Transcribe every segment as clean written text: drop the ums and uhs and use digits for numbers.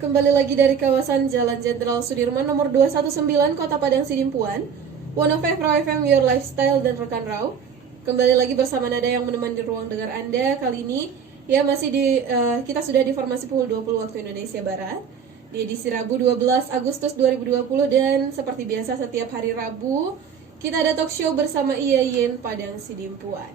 Kembali lagi dari kawasan Jalan Jenderal Sudirman nomor 219 Kota Padang Sidimpuan. One of Raw FM Your Lifestyle dan rekan Raw. Kembali lagi bersama Nada yang menemani ruang dengar Anda. Kali ini ya masih kita sudah di formasi pukul 20 waktu Indonesia Barat. Di edisi Rabu 12 Agustus 2020 dan seperti biasa setiap hari Rabu kita ada talk show bersama Iyayen Padang Sidimpuan.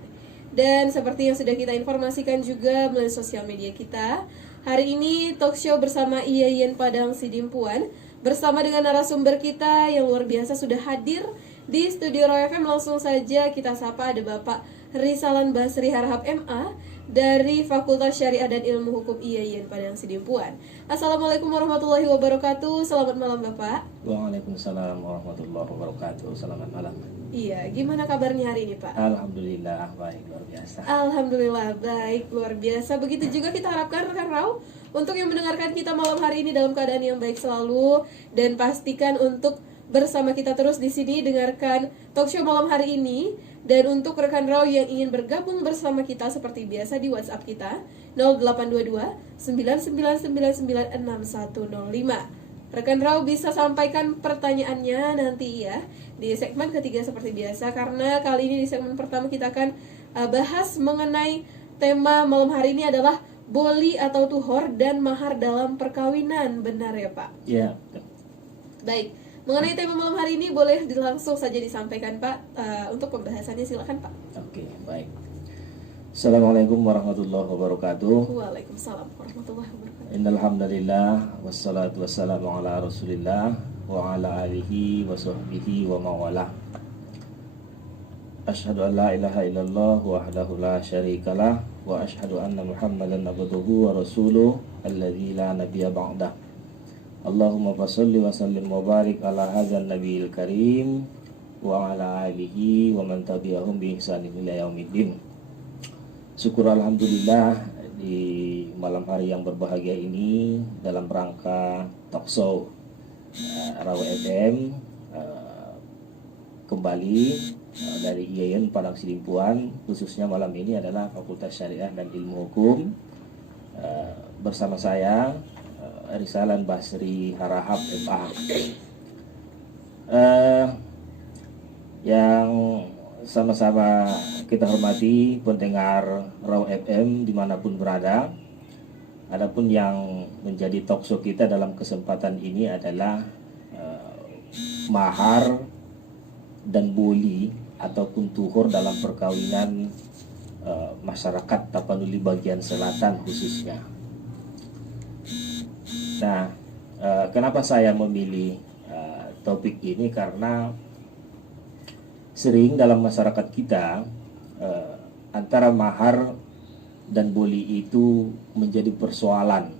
Dan seperti yang sudah kita informasikan juga melalui sosial media kita, hari ini talk show bersama Iyayen Padang Sidimpuan bersama dengan narasumber kita yang luar biasa sudah hadir di studio Raw FM. Langsung saja kita sapa, ada Bapak Risalan Basri Harahap MA dari Fakultas Syariah dan Ilmu Hukum Iyayen Padang Sidimpuan. Assalamualaikum warahmatullahi wabarakatuh. Selamat malam Bapak. Waalaikumsalam warahmatullahi wabarakatuh. Selamat malam. Iya, gimana kabarnya hari ini Pak? Alhamdulillah baik, luar biasa. Alhamdulillah baik, luar biasa. Begitu juga kita harapkan rekan Raw untuk yang mendengarkan kita malam hari ini dalam keadaan yang baik selalu, dan pastikan untuk bersama kita terus di sini dengarkan talk show malam hari ini. Dan untuk rekan Raw yang ingin bergabung bersama kita seperti biasa di WhatsApp kita 0822 9999 6105. Rekan Raw bisa sampaikan pertanyaannya nanti ya di segmen ketiga seperti biasa, karena kali ini di segmen pertama kita akan bahas mengenai tema malam hari ini adalah boli atau tuhor dan mahar dalam perkawinan. Benar ya Pak? Ya. Baik, mengenai tema malam hari ini boleh langsung saja disampaikan Pak. Untuk pembahasannya silakan Pak. Oke, baik. Assalamualaikum warahmatullahi wabarakatuh. Waalaikumsalam warahmatullahi wabarakatuh. Innal hamdalillah wassalatu wassalamu ala Rasulillah wa ala alihi wa sahbihi wa mawala. Asyhadu an la ilaha illallah wahdahu la syarikalah wa asyhadu anna Muhammadan abduhu wa rasuluh alladzi la nabiyya ba'dah. Allahumma shalli wa sallim wa barik ala hadzal nabiyil karim wa ala alihi wa man tabi'ahum bi ihsanin ila yaumiddin. Syukur alhamdulillah di malam hari yang berbahagia ini dalam rangka talk show Raw FM kembali dari Iyayen Padang Sidimpuan, khususnya malam ini adalah Fakultas Syariah dan Ilmu Hukum, bersama saya Risalan Basri Harahap MA. Yang sama-sama kita hormati pendengar Raw FM dimanapun berada. Adapun yang menjadi talk show kita dalam kesempatan ini adalah mahar dan boli ataupun tuhur dalam perkawinan masyarakat Tapanuli bagian selatan khususnya. Nah, kenapa saya memilih topik ini? Karena sering dalam masyarakat kita antara mahar dan boli itu menjadi persoalan,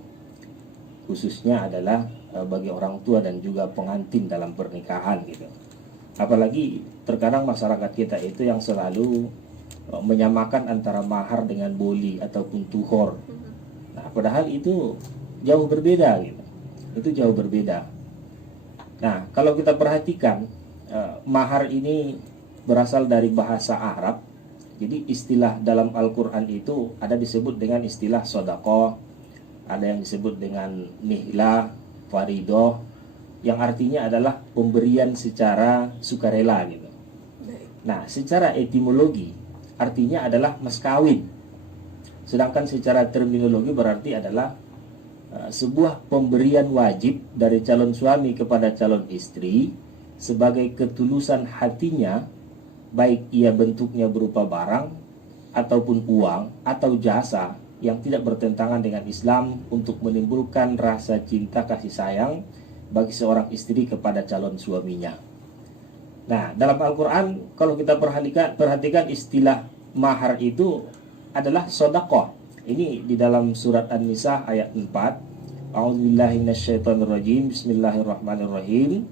khususnya adalah bagi orang tua dan juga pengantin dalam pernikahan gitu. Apalagi terkadang masyarakat kita itu yang selalu menyamakan antara mahar dengan boli ataupun tuhor. Nah, padahal itu jauh berbeda gitu. Itu jauh berbeda. Nah, kalau kita perhatikan mahar ini berasal dari bahasa Arab. Jadi istilah dalam Al-Quran itu ada disebut dengan istilah sodaqoh, ada yang disebut dengan nihlah, faridoh, yang artinya adalah pemberian secara sukarela gitu. Nah, secara etimologi artinya adalah mas kawin. Sedangkan secara terminologi berarti adalah sebuah pemberian wajib dari calon suami kepada calon istri sebagai ketulusan hatinya, baik ia bentuknya berupa barang ataupun uang atau jasa yang tidak bertentangan dengan Islam, untuk menimbulkan rasa cinta kasih sayang bagi seorang istri kepada calon suaminya. Nah, dalam Al-Quran kalau kita perhatikan istilah mahar itu adalah sodaqoh. Ini di dalam surat An-Nisa ayat 4. A'udzubillahi minasyaitonirrajim. Bismillahirrahmanirrahim.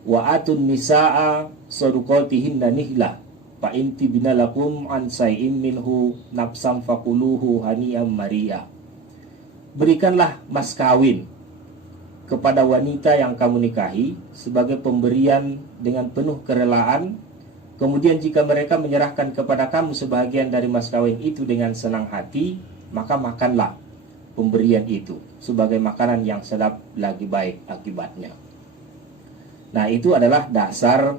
Wa atun nisaa sadaqatihinna nihlah fa inti binalakum an say'im minhu nafsam faquluhu hani'am maria. Berikanlah mas kawin kepada wanita yang kamu nikahi sebagai pemberian dengan penuh kerelaan. Kemudian jika mereka menyerahkan kepada kamu sebahagian dari mas kawin itu dengan senang hati, maka makanlah. pemberian itu sebagai makanan yang sedap lagi baik akibatnya. Nah, itu adalah dasar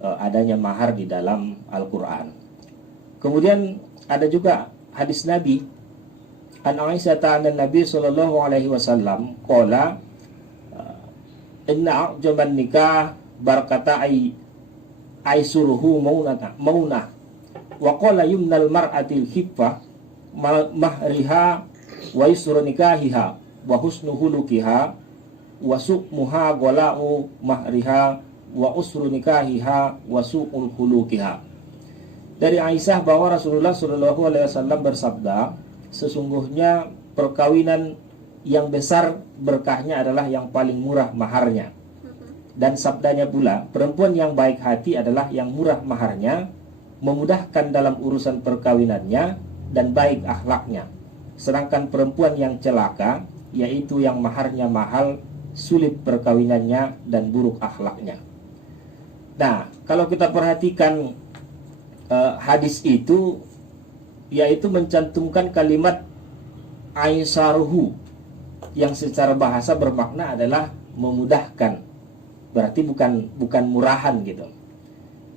adanya mahar di dalam Al-Quran. Kemudian ada juga hadis Nabi an Aisyah ta'ala Nabi sallallahu alaihi wasallam qala inna a'jaban nikah barakata aisuruhu maunah wa qala yumnal mar'atil khiffa mahriha wa yusru nikahiha wa husnu hulukiha wa su'muha gola'u mahriha wa usru nikahiha wa su'ul hulukiha. Dari Aisyah bahwa Rasulullah Shallallahu Alaihi Wasallam bersabda, sesungguhnya perkawinan yang besar berkahnya adalah yang paling murah maharnya. Dan sabdanya pula, perempuan yang baik hati adalah yang murah maharnya, memudahkan dalam urusan perkawinannya, dan baik akhlaknya. Sedangkan perempuan yang celaka, yaitu yang maharnya mahal, sulit perkawinannya, dan buruk akhlaknya. Nah, kalau kita perhatikan hadis itu, yaitu mencantumkan kalimat aisaruhu, yang secara bahasa bermakna adalah memudahkan. Berarti bukan murahan gitu.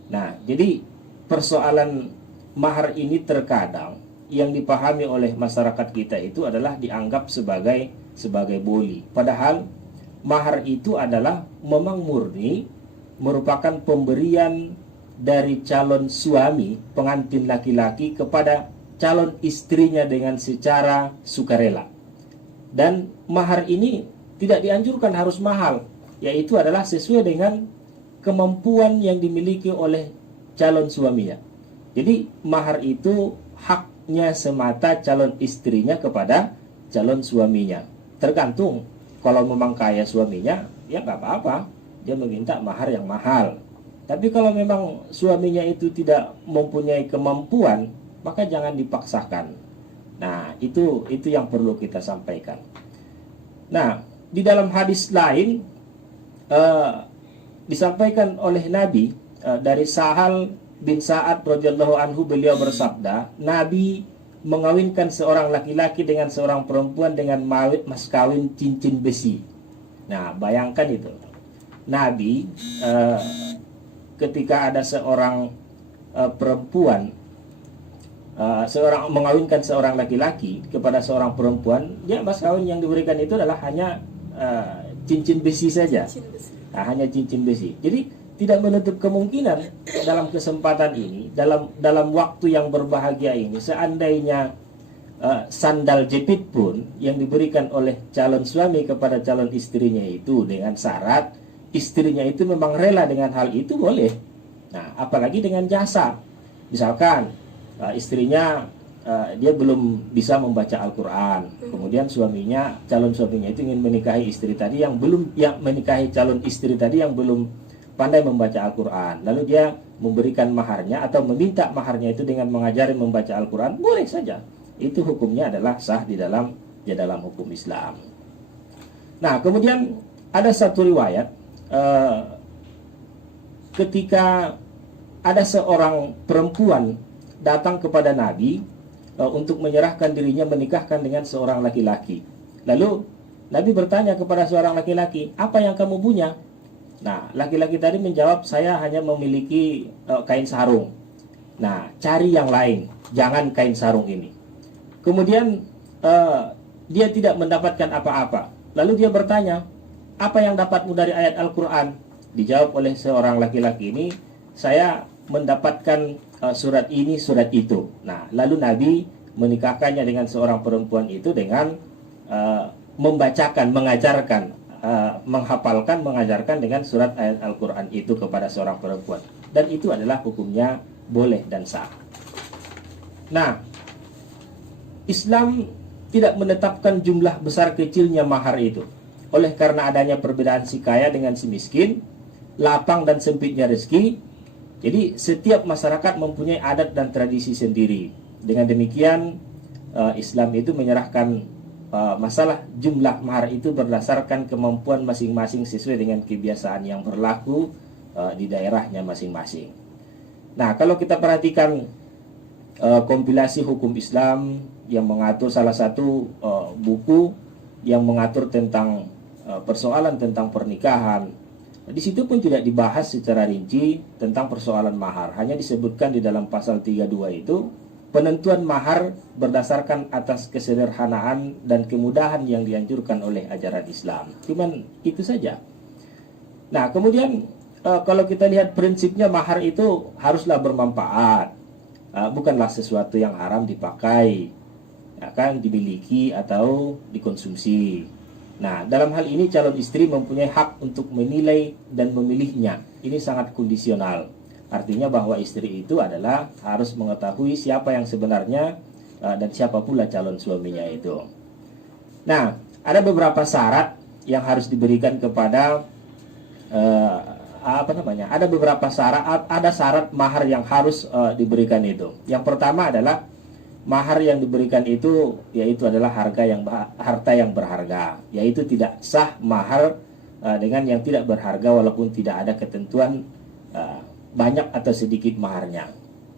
Nah, jadi persoalan mahar ini terkadang yang dipahami oleh masyarakat kita itu adalah dianggap sebagai boli. Padahal mahar itu adalah memang murni merupakan pemberian dari calon suami, pengantin laki-laki kepada calon istrinya dengan secara sukarela. Dan mahar ini tidak dianjurkan harus mahal, yaitu adalah sesuai dengan kemampuan yang dimiliki oleh calon suaminya. Jadi mahar itu haknya semata calon istrinya kepada calon suaminya. Tergantung, kalau memang kaya suaminya, ya nggak apa-apa, dia meminta mahar yang mahal. Tapi kalau memang suaminya itu tidak mempunyai kemampuan, maka jangan dipaksakan. Nah, itu yang perlu kita sampaikan. Nah, di dalam hadis lain disampaikan oleh Nabi dari Sahal bin Sa'ad radhiyallahu anhu, beliau bersabda, Nabi mengawinkan seorang laki-laki dengan seorang perempuan dengan mas kawin cincin besi. Nah, bayangkan itu. Nabi ketika ada seorang perempuan, seorang mengawinkan seorang laki-laki kepada seorang perempuan, dia mas kawin yang diberikan itu adalah hanya cincin besi saja. Nah, hanya cincin besi. Jadi tidak menutup kemungkinan dalam kesempatan ini, dalam waktu yang berbahagia ini, seandainya sandal jepit pun yang diberikan oleh calon suami kepada calon istrinya itu dengan syarat istrinya itu memang rela dengan hal itu, boleh. Nah, apalagi dengan jasa. Misalkan istrinya dia belum bisa membaca Al-Quran, kemudian calon suaminya itu ingin menikahi istri tadi yang belum, menikahi calon istri tadi yang belum pandai membaca Al-Quran, lalu dia memberikan maharnya atau meminta maharnya itu dengan mengajari membaca Al-Quran, boleh saja. Itu hukumnya adalah sah di dalam hukum Islam. Nah, kemudian ada satu riwayat ketika ada seorang perempuan datang kepada Nabi untuk menyerahkan dirinya menikahkan dengan seorang laki-laki. Lalu Nabi bertanya kepada seorang laki-laki, apa yang kamu punya? Nah, laki-laki tadi menjawab, saya hanya memiliki kain sarung. Nah, cari yang lain, jangan kain sarung ini. Kemudian dia tidak mendapatkan apa-apa. Lalu dia bertanya, apa yang dapatmu dari ayat Al-Quran? Dijawab oleh seorang laki-laki ini, saya mendapatkan surat ini, surat itu. Nah, lalu Nabi menikahkannya dengan seorang perempuan itu dengan membacakan, mengajarkan, menghafalkan, mengajarkan dengan surat ayat Al-Quran itu kepada seorang perempuan. Dan itu adalah hukumnya boleh dan sah. Nah, Islam tidak menetapkan jumlah besar kecilnya mahar itu. Oleh karena adanya perbedaan si kaya dengan si miskin, lapang dan sempitnya rezeki, jadi setiap masyarakat mempunyai adat dan tradisi sendiri. Dengan demikian, Islam itu menyerahkan masalah jumlah mahar itu berdasarkan kemampuan masing-masing sesuai dengan kebiasaan yang berlaku di daerahnya masing-masing. Nah, kalau kita perhatikan kompilasi hukum Islam yang mengatur salah satu buku yang mengatur tentang persoalan tentang pernikahan. Di situ pun tidak dibahas secara rinci tentang persoalan mahar. Hanya disebutkan di dalam pasal 32 itu penentuan mahar berdasarkan atas kesederhanaan dan kemudahan yang dianjurkan oleh ajaran Islam. Cuman itu saja. Nah, kemudian kalau kita lihat prinsipnya mahar itu haruslah bermanfaat. Bukanlah sesuatu yang haram dipakai, akan dimiliki atau dikonsumsi. Nah, dalam hal ini calon istri mempunyai hak untuk menilai dan memilihnya. Ini sangat kondisional. Artinya bahwa istri itu adalah harus mengetahui siapa yang sebenarnya dan siapa pula calon suaminya itu. Nah, ada beberapa syarat yang harus diberikan kepada ada beberapa syarat, ada syarat mahar yang harus diberikan itu. Yang pertama adalah mahar yang diberikan itu yaitu adalah harta yang berharga, yaitu tidak sah mahar dengan yang tidak berharga walaupun tidak ada ketentuan banyak atau sedikit maharnya.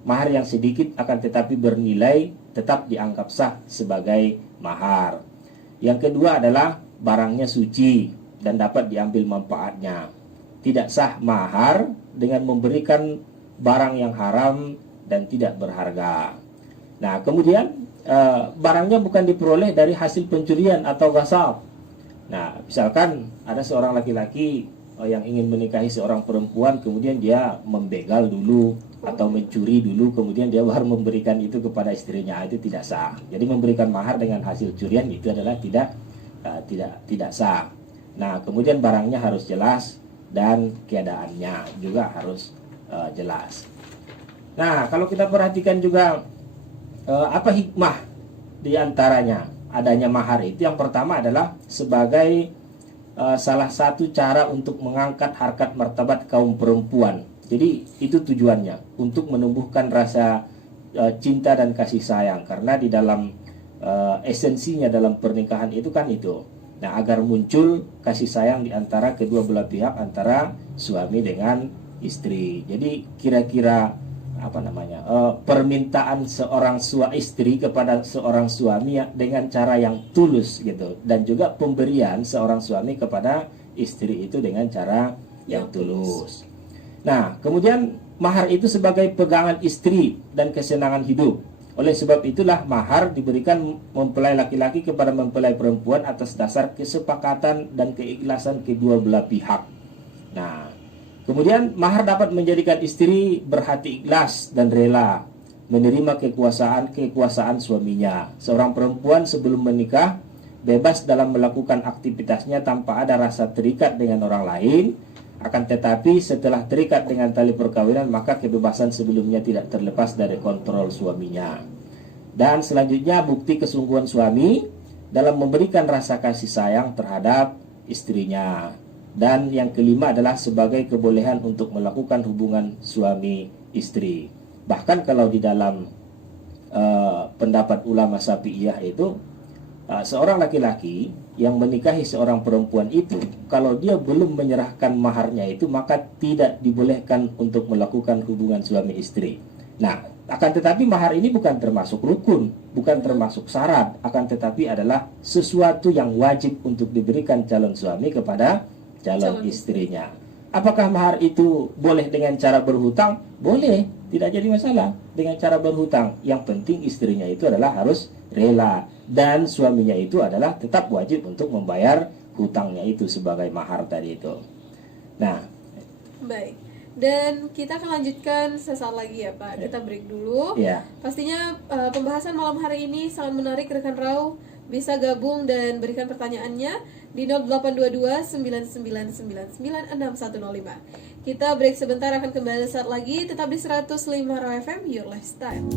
Mahar yang sedikit akan tetapi bernilai tetap dianggap sah sebagai mahar. Yang kedua adalah barangnya suci dan dapat diambil manfaatnya. Tidak sah mahar dengan memberikan barang yang haram dan tidak berharga. Nah, kemudian barangnya bukan diperoleh dari hasil pencurian atau ghasab. Nah, misalkan ada seorang laki-laki yang ingin menikahi seorang perempuan, kemudian dia membegal dulu atau mencuri dulu, kemudian dia baru memberikan itu kepada istrinya, itu tidak sah. Jadi memberikan mahar dengan hasil curian itu adalah tidak sah. Nah, kemudian barangnya harus jelas dan keadaannya juga harus jelas. Nah, kalau kita perhatikan juga apa hikmah di antaranya adanya mahar itu, yang pertama adalah sebagai salah satu cara untuk mengangkat harkat martabat kaum perempuan. Jadi itu tujuannya, untuk menumbuhkan rasa cinta dan kasih sayang, karena di dalam esensinya dalam pernikahan itu kan itu. Nah, agar muncul kasih sayang di antara kedua belah pihak, antara suami dengan istri. Jadi kira-kira permintaan seorang istri kepada seorang suami dengan cara yang tulus gitu, dan juga pemberian seorang suami kepada istri itu dengan cara yang tulus. Nah, kemudian mahar itu sebagai pegangan istri dan kesenangan hidup. Oleh sebab itulah mahar diberikan mempelai laki-laki kepada mempelai perempuan atas dasar kesepakatan dan keikhlasan kedua belah pihak. Nah, kemudian mahar dapat menjadikan istri berhati ikhlas dan rela menerima kekuasaan suaminya. Seorang perempuan sebelum menikah bebas dalam melakukan aktivitasnya tanpa ada rasa terikat dengan orang lain. Akan tetapi setelah terikat dengan tali perkawinan, maka kebebasan sebelumnya tidak terlepas dari kontrol suaminya. Dan selanjutnya bukti kesungguhan suami dalam memberikan rasa kasih sayang terhadap istrinya. Dan yang kelima adalah sebagai kebolehan untuk melakukan hubungan suami istri. Bahkan kalau di dalam pendapat ulama Syafi'iyah itu, seorang laki-laki yang menikahi seorang perempuan itu, kalau dia belum menyerahkan maharnya itu, maka tidak dibolehkan untuk melakukan hubungan suami istri. Nah, akan tetapi mahar ini bukan termasuk rukun, bukan termasuk syarat, akan tetapi adalah sesuatu yang wajib untuk diberikan calon suami kepada calon istrinya. Apakah mahar itu boleh dengan cara berhutang? Boleh, tidak jadi masalah dengan cara berhutang. Yang penting istrinya itu adalah harus rela, dan suaminya itu adalah tetap wajib untuk membayar hutangnya itu sebagai mahar tadi itu. Nah, baik. Dan kita akan lanjutkan sesaat lagi ya Pak. Kita break dulu. Pastinya pembahasan malam hari ini sangat menarik, rekan Rau. Bisa gabung dan berikan pertanyaannya di 0822 9999 6105. Kita break sebentar, akan kembali saat lagi. Tetap di 105 Raw FM, Your Lifestyle.